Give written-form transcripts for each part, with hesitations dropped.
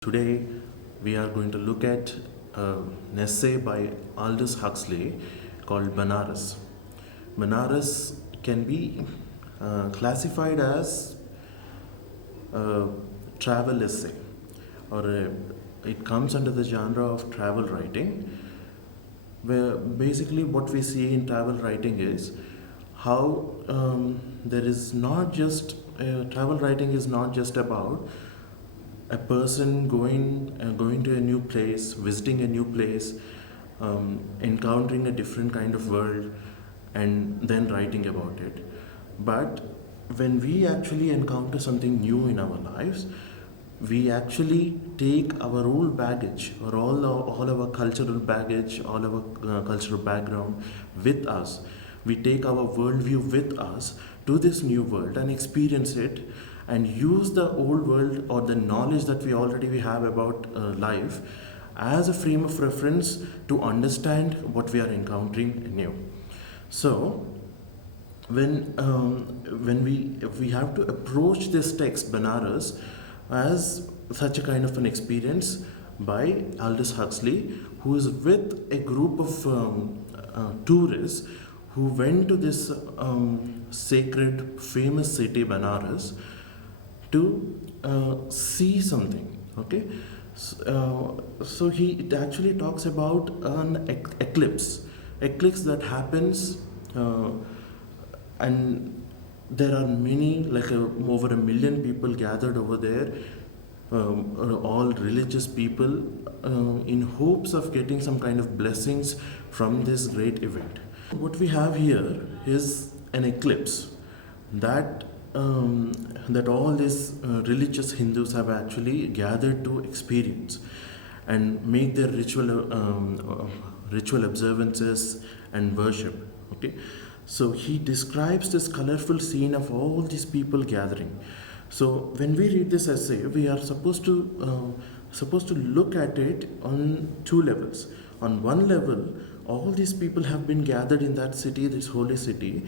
Today, we are going to look at an essay by Aldous Huxley called Benares. Benares can be classified as a travel essay, it comes under the genre of travel writing, where basically what we see in travel writing is how there is not just travel writing is not just about a person going to a new place, visiting a new place, encountering a different kind of world, and then writing about it. But when we actually encounter something new in our lives, we actually take our old baggage or all our cultural baggage, all our cultural background with us. We take our worldview with us to this new world and experience it and use the old world or the knowledge that we have about life as a frame of reference to understand what we are encountering new. So when we have to approach this text Benares as such a kind of an experience by Aldous Huxley, who is with a group of tourists who went to this sacred famous city Benares to see something. Okay, so he it actually talks about an eclipse that happens, and there are many, over a million people gathered over there, all religious people, in hopes of getting some kind of blessings from this great event. What we have here is an eclipse that that all these religious Hindus have actually gathered to experience and make their ritual observances and worship. Okay, so he describes this colorful scene of all these people gathering. So when we read this essay, we are supposed to look at it on two levels. On one level, all these people have been gathered in that city, this holy city,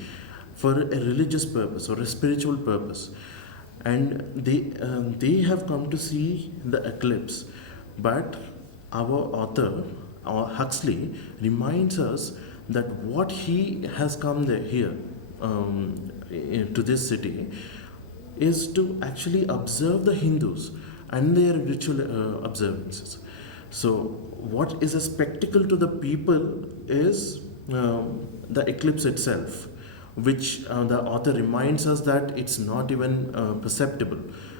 for a religious purpose or a spiritual purpose, and they have come to see the eclipse. But our author, our Huxley, reminds us that what he has come there here, to this city, is to actually observe the Hindus and their ritual observances. So, what is a spectacle to the people is the eclipse itself, which the author reminds us that it's not even perceptible,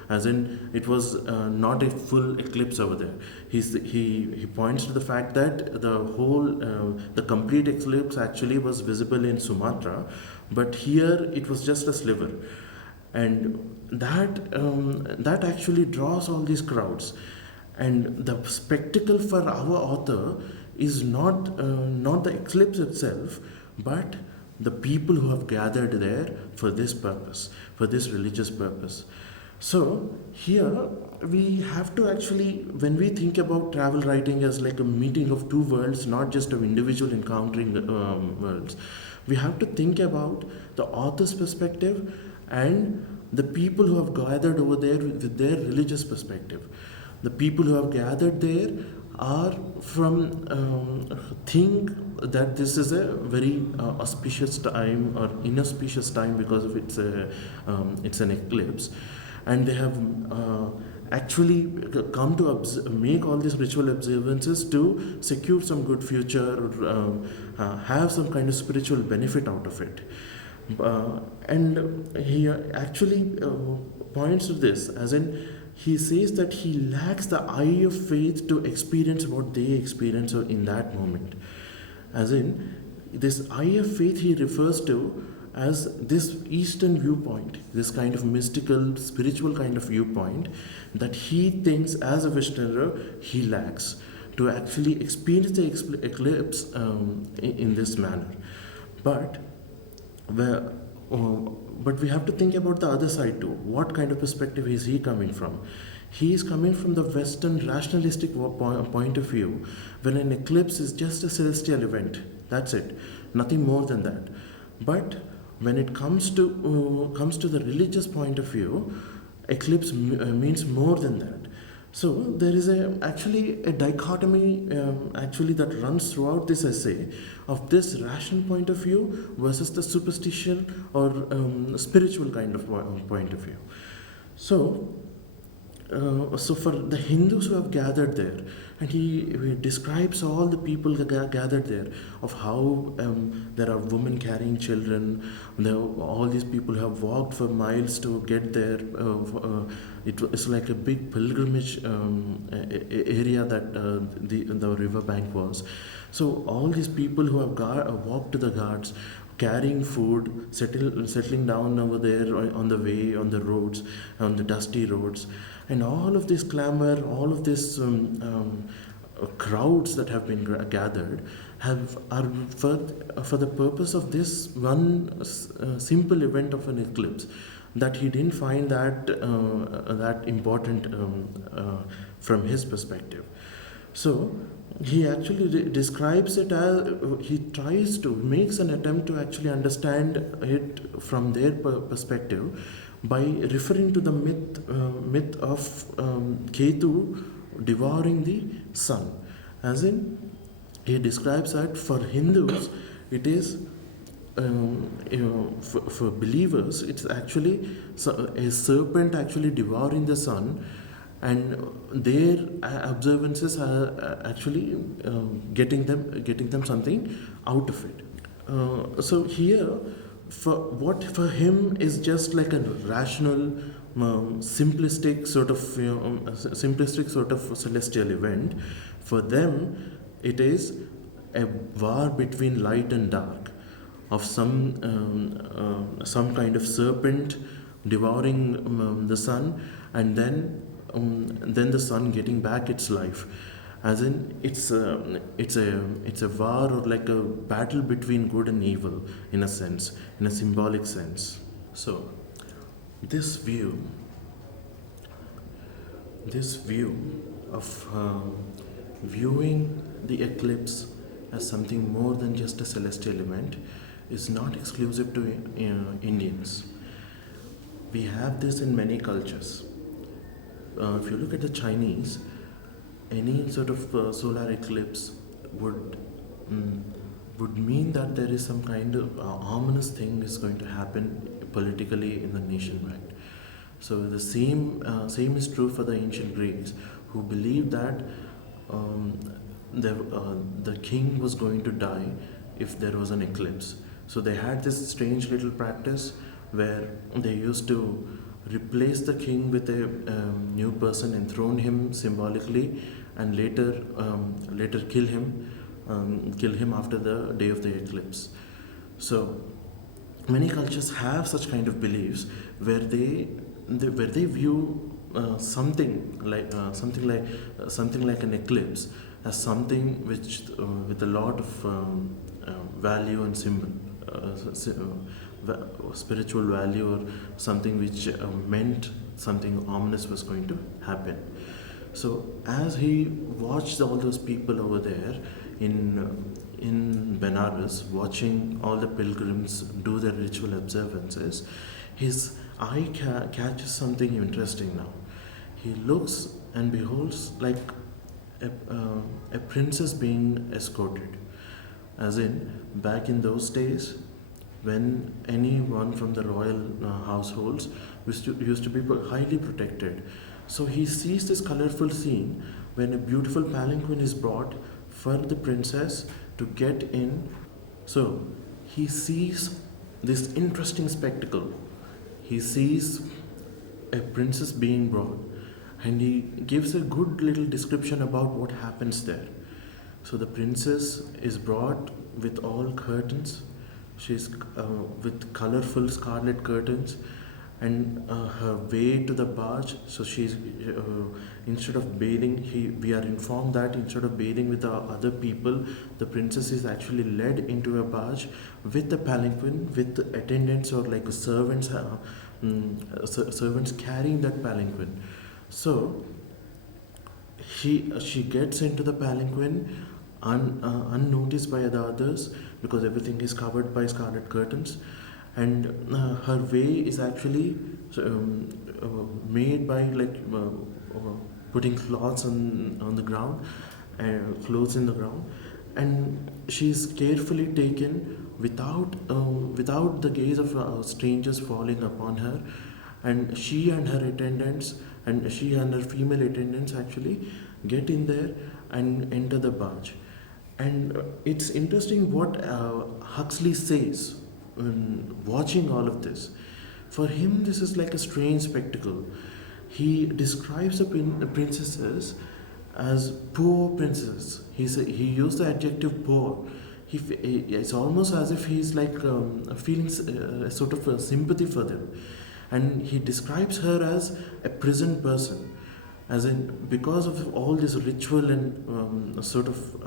as in it was not a full eclipse over there. He points to the fact that the complete eclipse actually was visible in Sumatra, but here it was just a sliver, and that actually draws all these crowds. And the spectacle for our author is not the eclipse itself, but the people who have gathered there for this purpose, for this religious purpose. So here we have to actually, when we think about travel writing as like a meeting of two worlds, not just of individual encountering worlds, we have to think about the author's perspective and the people who have gathered over there with their religious perspective. The people who have gathered there are from think that this is a very auspicious time or inauspicious time because of it's an eclipse, and they have actually come to make all these ritual observances to secure some good future or have some kind of spiritual benefit out of it. And he actually points to this, as in he says that he lacks the eye of faith to experience what they experience in that moment. As in, this eye of faith he refers to as this Eastern viewpoint, this kind of mystical, spiritual kind of viewpoint that he thinks as a Westerner he lacks to actually experience the eclipse in this manner. But where, but we have to think about the other side too. What kind of perspective is he coming from? He is coming from the Western rationalistic point of view, when an eclipse is just a celestial event. That's it, nothing more than that. But when it comes to the religious point of view, eclipse means more than that. So there is actually a dichotomy actually that runs throughout this essay of this rational point of view versus the superstition or spiritual kind of point of view. So so for the Hindus who have gathered there, and he describes all the people gathered there, of how there are women carrying children, all these people have walked for miles to get there. It's like a big pilgrimage area that the river bank was. So all these people who have walked to the ghats, carrying food, settling down over there on the way, on the roads, on the dusty roads, and all of this clamor, all of this crowds that have been gathered are for the purpose of this one simple event of an eclipse, that he didn't find that important from his perspective. So he actually describes it as, he tries to makes an attempt to actually understand it from their perspective by referring to the myth of Ketu devouring the sun. As in, he describes that for Hindus, it is for believers, it's actually a serpent actually devouring the sun, and their observances are actually getting them something out of it. So here, for him is just like a rational, simplistic sort of celestial event. For them, it is a war between light and dark, of some kind of serpent devouring the sun, and then the sun getting back its life. As in, it's a war, or like a battle between good and evil, in a sense, in a symbolic sense. So this view of viewing the eclipse as something more than just a celestial event is not exclusive to Indians. We have this in many cultures. If you look at the Chinese, any sort of solar eclipse would would mean that there is some kind of ominous thing is going to happen politically in the nation, right? So the same is true for the ancient Greeks, who believed that um, the king was going to die if there was an eclipse. So they had this strange little practice where they used to replace the king with a new person, enthrone him symbolically, and later kill him after the day of the eclipse. So many cultures have such kind of beliefs where they view something like an eclipse as something which with a lot of value and symbol, spiritual value, or something which meant something ominous was going to happen. So as he watched all those people over there in Benares, watching all the pilgrims do their ritual observances, his eye catches something interesting now. He looks and beholds like a princess being escorted. As in, back in those days, when anyone from the royal households used to be highly protected. So he sees this colorful scene when a beautiful palanquin is brought for the princess to get in. So he sees this interesting spectacle. He sees a princess being brought, and he gives a good little description about what happens there. So the princess is brought with all curtains. She's with colorful scarlet curtains, and her way to the barge. So she's instead of bathing, we are informed that instead of bathing with the other people, the princess is actually led into a barge with the palanquin, with attendants or like servants, servants carrying that palanquin. So she gets into the palanquin unnoticed by the others, because everything is covered by scarlet curtains, and her way is actually made by putting cloths on the ground, clothes in the ground, and she is carefully taken without the gaze of strangers falling upon her, and she and her female attendants actually get in there and enter the barge. And it's interesting what Huxley says when watching all of this. For him, this is like a strange spectacle. He describes the princesses as poor princesses. He used the adjective poor. It's almost as if he's like feeling a sort of a sympathy for them. And he describes her as a prisoned person, as in because of all this ritual and sort of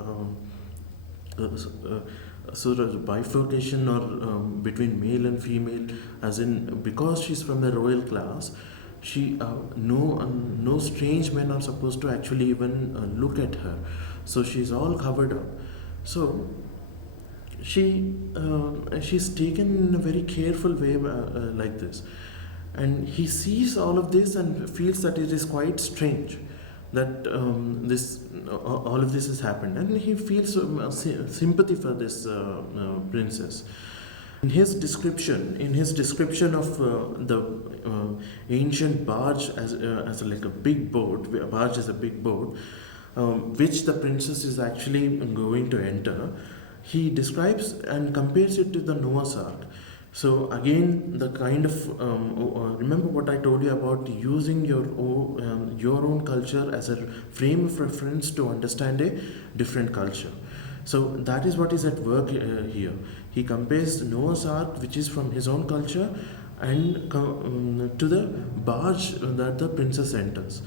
bifurcation or between male and female, as in because she's from the royal class, she no strange men are supposed to actually even look at her, so she's all covered up. So she's taken in a very careful way like this, and he sees all of this and feels that it is quite strange that this all of this has happened, and he feels sympathy for this princess. In his description of the ancient barge as like a big boat, a barge is a big boat, which the princess is actually going to enter, he describes and compares it to the Noah's Ark. So again, the kind of remember what I told you about using your own culture as a frame of reference to understand a different culture. So that is what is at work here. He compares Noah's Ark, which is from his own culture, and to the barge that the princess enters.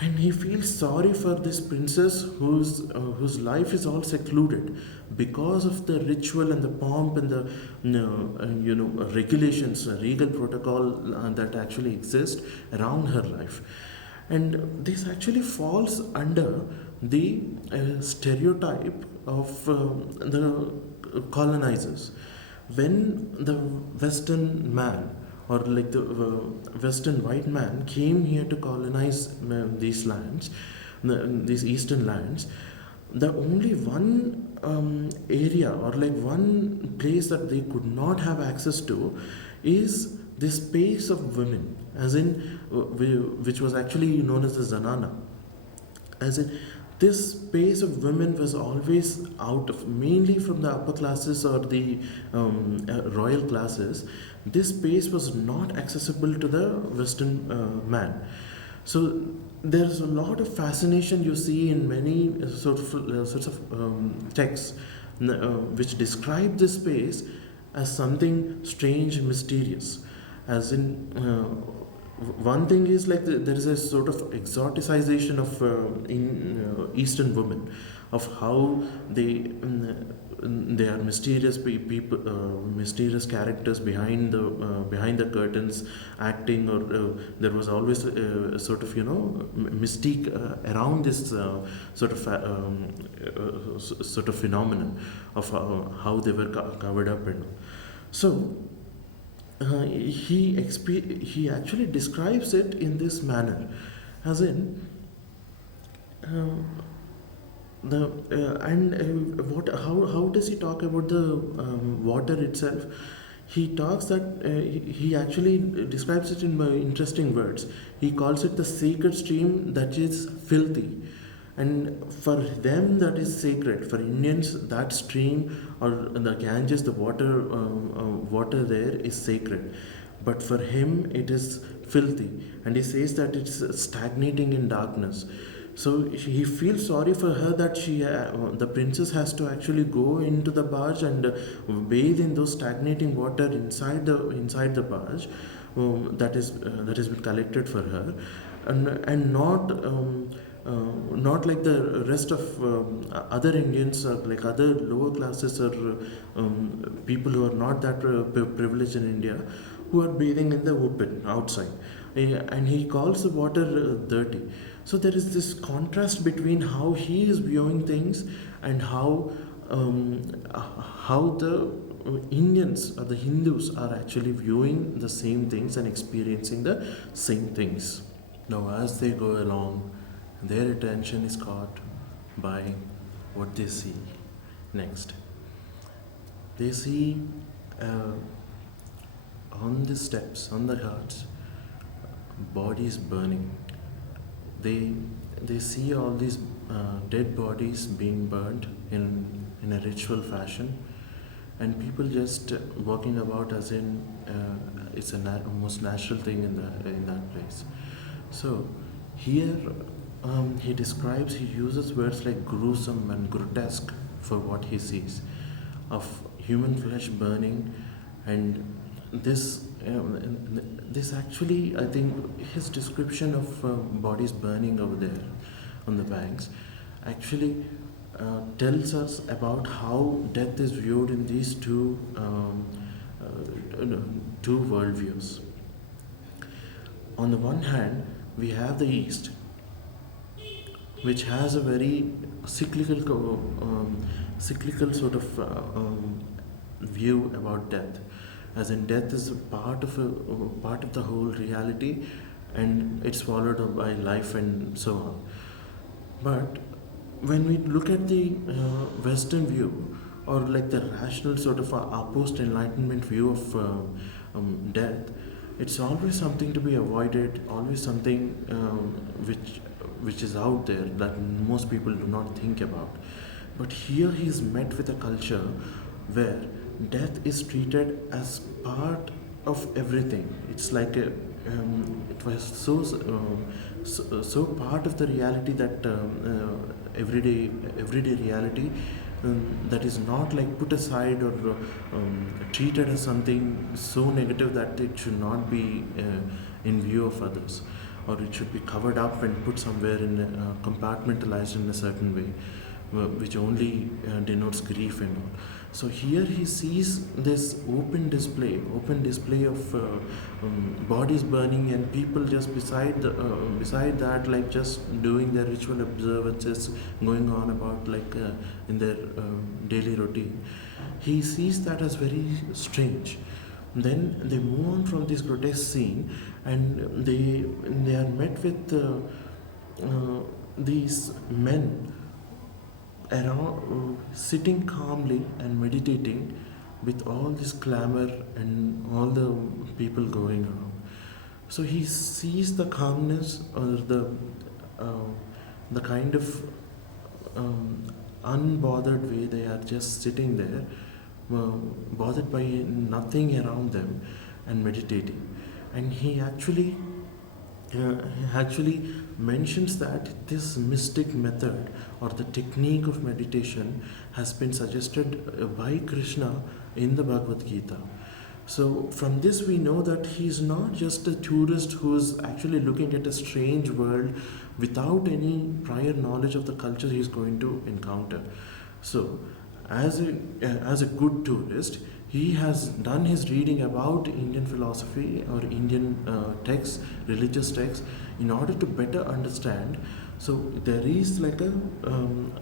And he feels sorry for this princess whose life is all secluded because of the ritual and the pomp and the regulations, regal protocol that actually exist around her life. And this actually falls under the stereotype of the colonizers. When the Western man, or like the Western white man, came here to colonize these lands, these eastern lands, the only one area or like one place that they could not have access to is this space of women, as in which was actually known as the zanana, as in this space of women was always out of, mainly from the upper classes or the royal classes. This space was not accessible to the Western man. So there's a lot of fascination you see in many sorts of texts which describe this space as something strange, mysterious, as in one thing is like there is a sort of exoticization of Eastern women, of how they are mysterious people, mysterious characters behind the curtains, acting, or there was always a sort of mystique around this sort of phenomenon of how they were covered up and so. He actually describes it in this manner, as in the and what how does he talk about the water itself? He talks that he actually describes it in interesting words. He calls it the sacred stream that is filthy. And for them, that is sacred. For Indians, that stream or the Ganges, the water there is sacred. But for him, it is filthy. And he says that it's stagnating in darkness. So he feels sorry for her that the princess has to actually go into the barge and bathe in those stagnating water inside the barge that has been collected for her, and not like the rest of other Indians, or like other lower classes, or people who are not that privileged in India, who are bathing in the open outside. And he calls the water dirty. So there is this contrast between how he is viewing things and how the Indians or the Hindus are actually viewing the same things and experiencing the same things. Now, as they go along, their attention is caught by what they see next. They see uh, on the steps, on the ghats, bodies burning. They they see all these dead bodies being burned in a ritual fashion, and people just walking about as in it's a most natural thing in that place. So here he uses words like gruesome and grotesque for what he sees of human flesh burning, and this this actually, I think his description of bodies burning over there on the banks actually tells us about how death is viewed in these two worldviews. On the one hand, we have the East, which has a very cyclical sort of view about death, as in death is a part of the whole reality, and it's followed up by life and so on. But when we look at the Western view, or like the rational sort of post Enlightenment view of death, it's always something to be avoided, always something which is out there that most people do not think about. But here he is met with a culture where death is treated as part of everything. It's like it was so part of the reality that everyday reality, that is not like put aside or treated as something so negative that it should not be in view of others, or it should be covered up and put somewhere in compartmentalized in a certain way, which only denotes grief and all. So here he sees this open display of bodies burning, and people just beside that, like just doing their ritual observances, going on about like in their daily routine. He sees that as very strange. Then they move on from this grotesque scene, and they are met with these men around, sitting calmly and meditating with all this clamor and all the people going around. So he sees the calmness, or uh, the kind of unbothered way they are just sitting there, bothered by nothing around them and meditating. And he actually mentions that this mystic method or the technique of meditation has been suggested by Krishna in the Bhagavad Gita. So, from this, we know that he is not just a tourist who is actually looking at a strange world without any prior knowledge of the culture he is going to encounter. So, as a good tourist, he has done his reading about Indian philosophy or Indian texts, religious texts, in order to better understand. So there is like a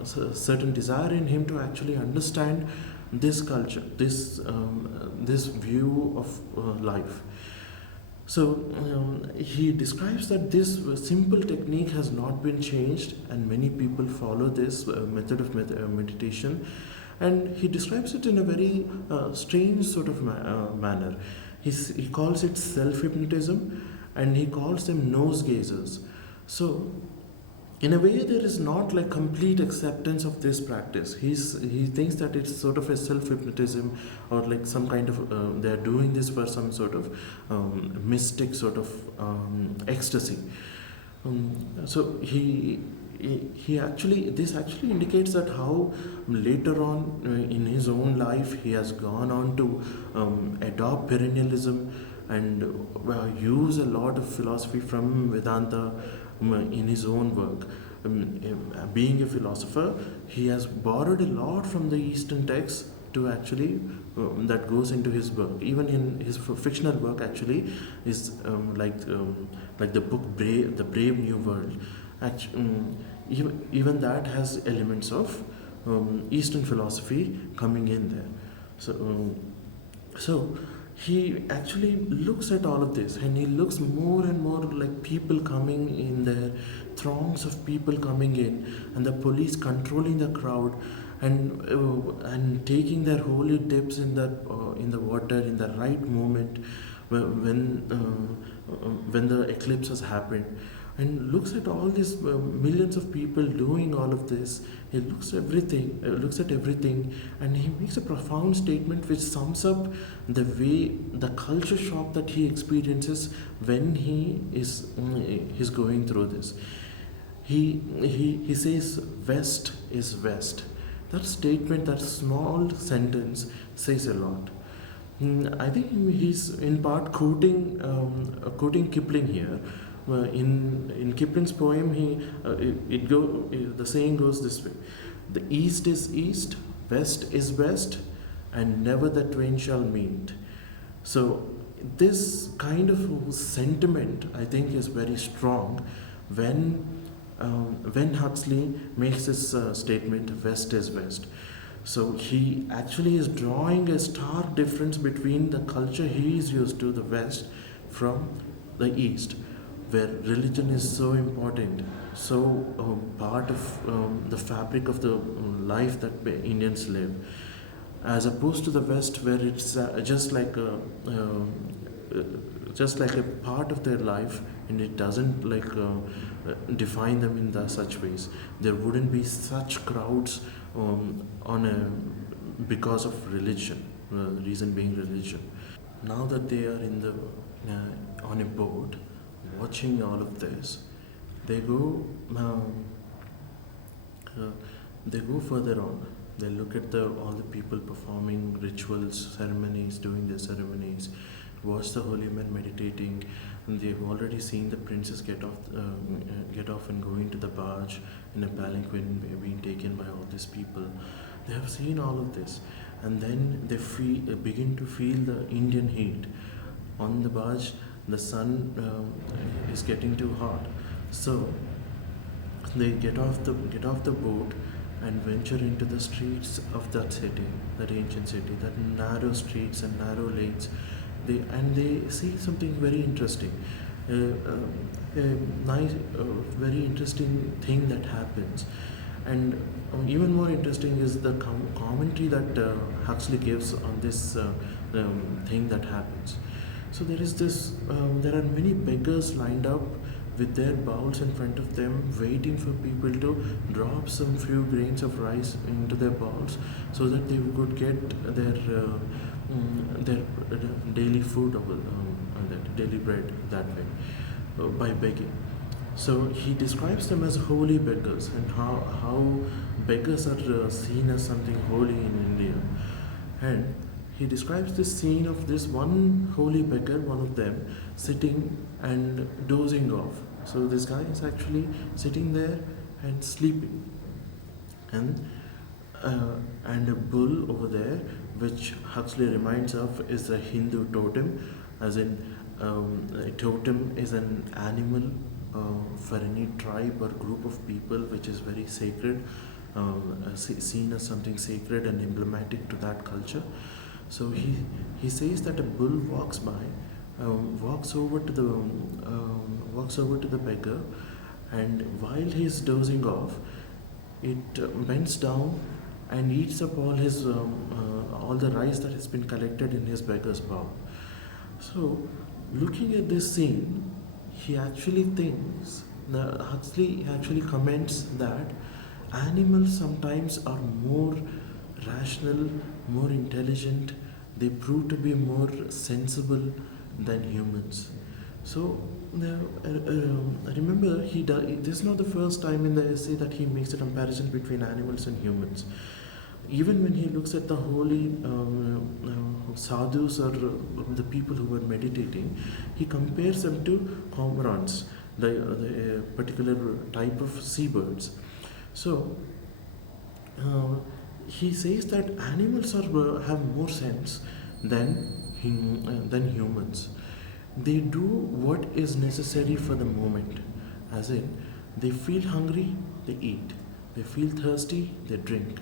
certain desire in him to actually understand this culture, this view of life. So he describes that this simple technique has not been changed, and many people follow this method of meditation. And he describes it in a very strange sort of manner. He calls it self hypnotism, and he calls them nose gazers. So in a way, there is not like complete acceptance of this practice. He thinks that it's sort of a self hypnotism, or like some kind of they are doing this for some sort of mystic sort of ecstasy. So he actually, this actually indicates that how later on in his own life he has gone on to adopt perennialism and use a lot of philosophy from Vedanta in his own work. Being a philosopher, he has borrowed a lot from the Eastern texts to actually that goes into his work. Even in his fictional work, actually, is like the book The Brave New World. Even that has elements of Eastern philosophy coming in there. So he actually looks at all of this, and he looks more and more like people coming in there, throngs of people coming in, and the police controlling the crowd, and taking their holy dips in the water in the right moment when the eclipse has happened, and looks at all these millions of people doing all of this. He looks at everything, and he makes a profound statement which sums up the culture shock that he experiences when he's going through this. He says West is West. That statement, that small sentence, says a lot. I think he's in part quoting Kipling here. In Kipling's poem, the saying goes this way: "The East is East, West is West, and never the twain shall meet." So this kind of sentiment, I think, is very strong when Huxley makes this statement, "West is West." So he actually is drawing a stark difference between the culture he is used to, the West, from the East, where religion is so important, so part of the fabric of the life that Indians live, as opposed to the West, where it's just like a part of their life, and it doesn't define them in such ways. There wouldn't be such crowds because of religion, reason being religion. Now that they are on a boat watching all of this, they go they go further on. They look at all the people performing rituals, ceremonies, doing their ceremonies, watch the holy men meditating, and they've already seen the princess get off and go into the barge in a palanquin, being taken by all these people. They have seen all of this, and then they begin to feel the Indian heat on the barge. The sun is getting too hot, so they get off the boat and venture into the streets of that city, that ancient city, that narrow streets and narrow lanes. They see something very interesting, a nice, very interesting thing that happens, and even more interesting is the commentary that Huxley gives on this thing that happens. So there are many beggars lined up with their bowls in front of them, waiting for people to drop some few grains of rice into their bowls, so that they could get their daily food, that daily bread, that way, by begging. So he describes them as holy beggars, and how beggars are seen as something holy in India. And he describes this scene of this one holy beggar, one of them, sitting and dozing off. So this guy is actually sitting there and sleeping, and a bull over there, which Huxley reminds of is a Hindu totem, as in a totem is an animal for any tribe or group of people, which is very sacred, seen as something sacred and emblematic to that culture. So he says that a bull walks by, walks over to the beggar, and while he's dozing off, it bends down and eats up all the rice that has been collected in his beggar's bowl. So, looking at this scene, Huxley actually comments that animals sometimes are more rational, more intelligent, they prove to be more sensible than humans. So, remember, this is not the first time in the essay that he makes a comparison between animals and humans. Even when he looks at the holy sadhus, or the people who were meditating, he compares them to cormorants, the particular type of seabirds. So, he says that animals have more sense than humans. They do what is necessary for the moment, as in, they feel hungry, they eat, they feel thirsty, they drink,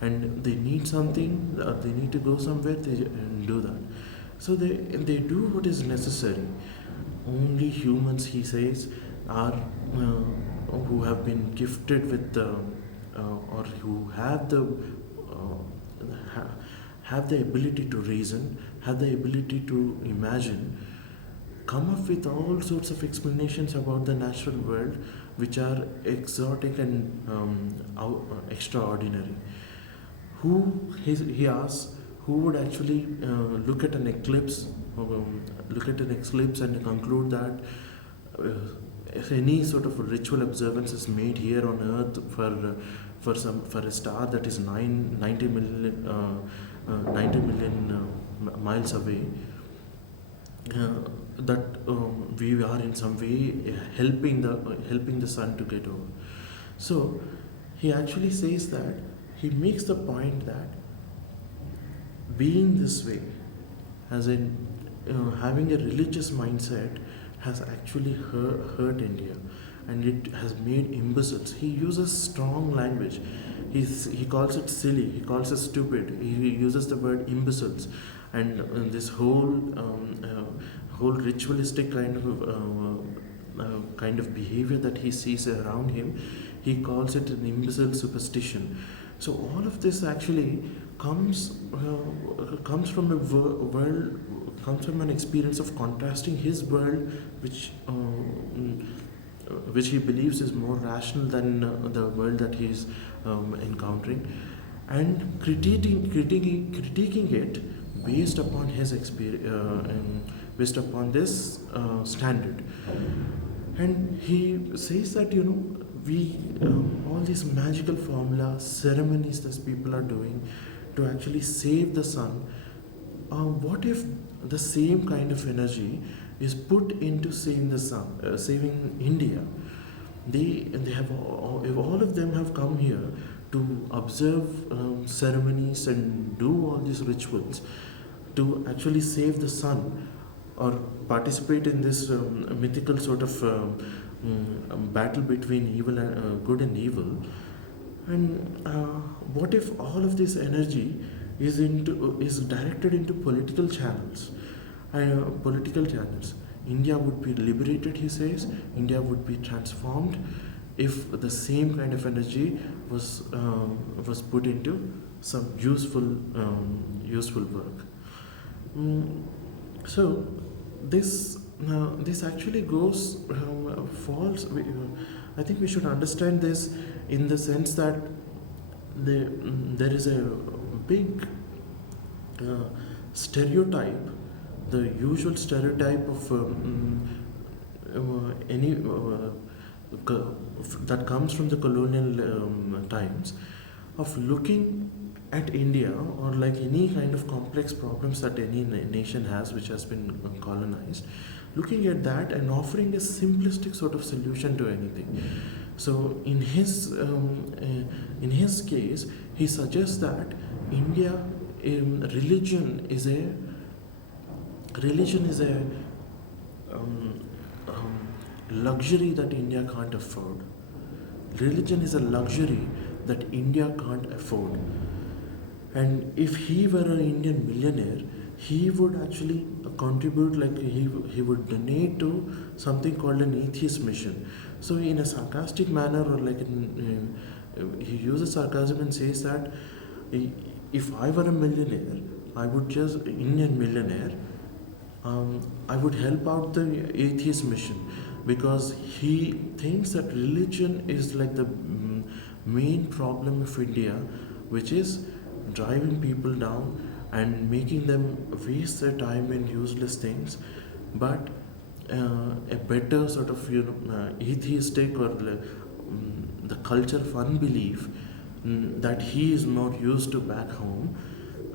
and they need something, they need to go somewhere, they do that. So they do what is necessary. Only humans, he says, are who have been gifted with or who have ha- have the ability to reason, have the ability to imagine, come up with all sorts of explanations about the natural world, which are exotic and extraordinary. He asks, who would actually look at an eclipse, look at an eclipse and conclude that if any sort of ritual observance is made here on Earth for a star that is 90 million miles away, that we are in some way helping the sun to get over. So he actually says that he makes the point that being this way, as in having a religious mindset, has actually hurt India, and it has made imbeciles. He uses strong language. He calls it silly, he calls it stupid, he uses the word imbeciles, and this whole ritualistic kind of behavior that he sees around him, he calls it an imbecile superstition. So all of this actually comes from a world, comes from an experience of contrasting his world, which he believes is more rational than the world that he is encountering, and critiquing it based upon his experience, based upon this standard. And he says that, we all these magical formulas, ceremonies that people are doing to actually save the sun. What if the same kind of energy is put into saving the sun, saving India? They have if all of them have come here to observe ceremonies and do all these rituals to actually save the sun, or participate in this mythical sort of battle between evil and good and evil. And what if all of this energy is directed into political channels? India would be liberated, he says. India would be transformed if the same kind of energy was put into some useful work. So this actually goes falls. I think we should understand this in the sense that there is a big stereotype, the usual stereotype of any that comes from the colonial times, of looking at India, or like any kind of complex problems that any nation has which has been colonized, looking at that and offering a simplistic sort of solution to anything. So in his case, he suggests that India, religion is a luxury that India can't afford. Religion is a luxury that India can't afford. And if he were an Indian millionaire, he would actually contribute, like he would donate to something called an atheist mission. So in a sarcastic manner, or like he uses sarcasm and says that if I were a millionaire, I would just Indian millionaire, I would help out the atheist mission, because he thinks that religion is like the main problem of India, which is driving people down and making them waste their time in useless things. But a better sort of atheistic, or the culture of unbelief that he is not used to back home,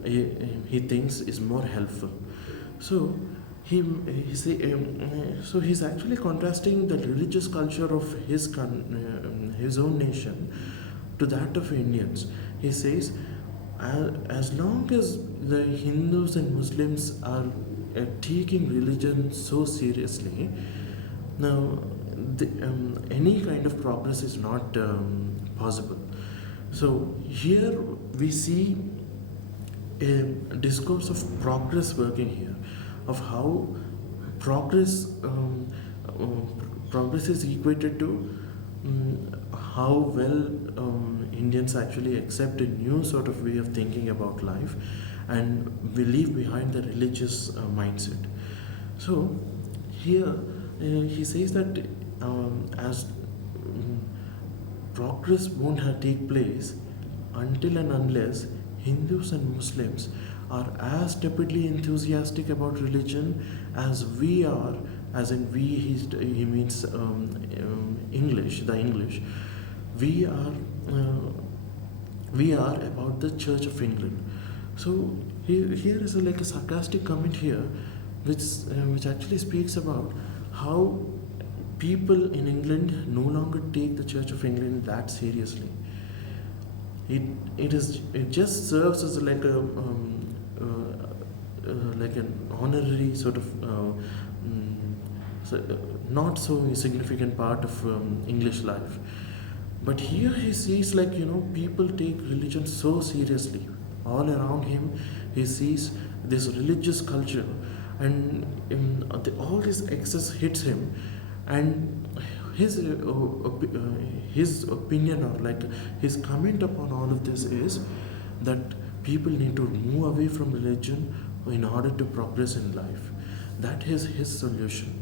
he thinks is more helpful. So so he's actually contrasting the religious culture of his own nation to that of Indians. He says, as long as the Hindus and Muslims are taking religion so seriously, now any kind of progress is not possible. So here we see a discourse of progress working here. of how progress progress is equated to how well Indians actually accept a new sort of way of thinking about life, and we leave behind the religious mindset. So here he says that as progress won't take place until and unless Hindus and Muslims are as tepidly enthusiastic about religion as we are, as in we, he means English, the English. We are, uh, we are about the Church of England. So here is like a sarcastic comment here, which actually speaks about how people in England no longer take the Church of England that seriously. It it just serves as like an honorary sort of not so significant part of English life. But here he sees, like, people take religion so seriously. All around him, he sees this religious culture, and all this excess hits him, and his opinion, or like his comment upon all of this, is that people need to move away from religion in order to progress in life. That is his solution.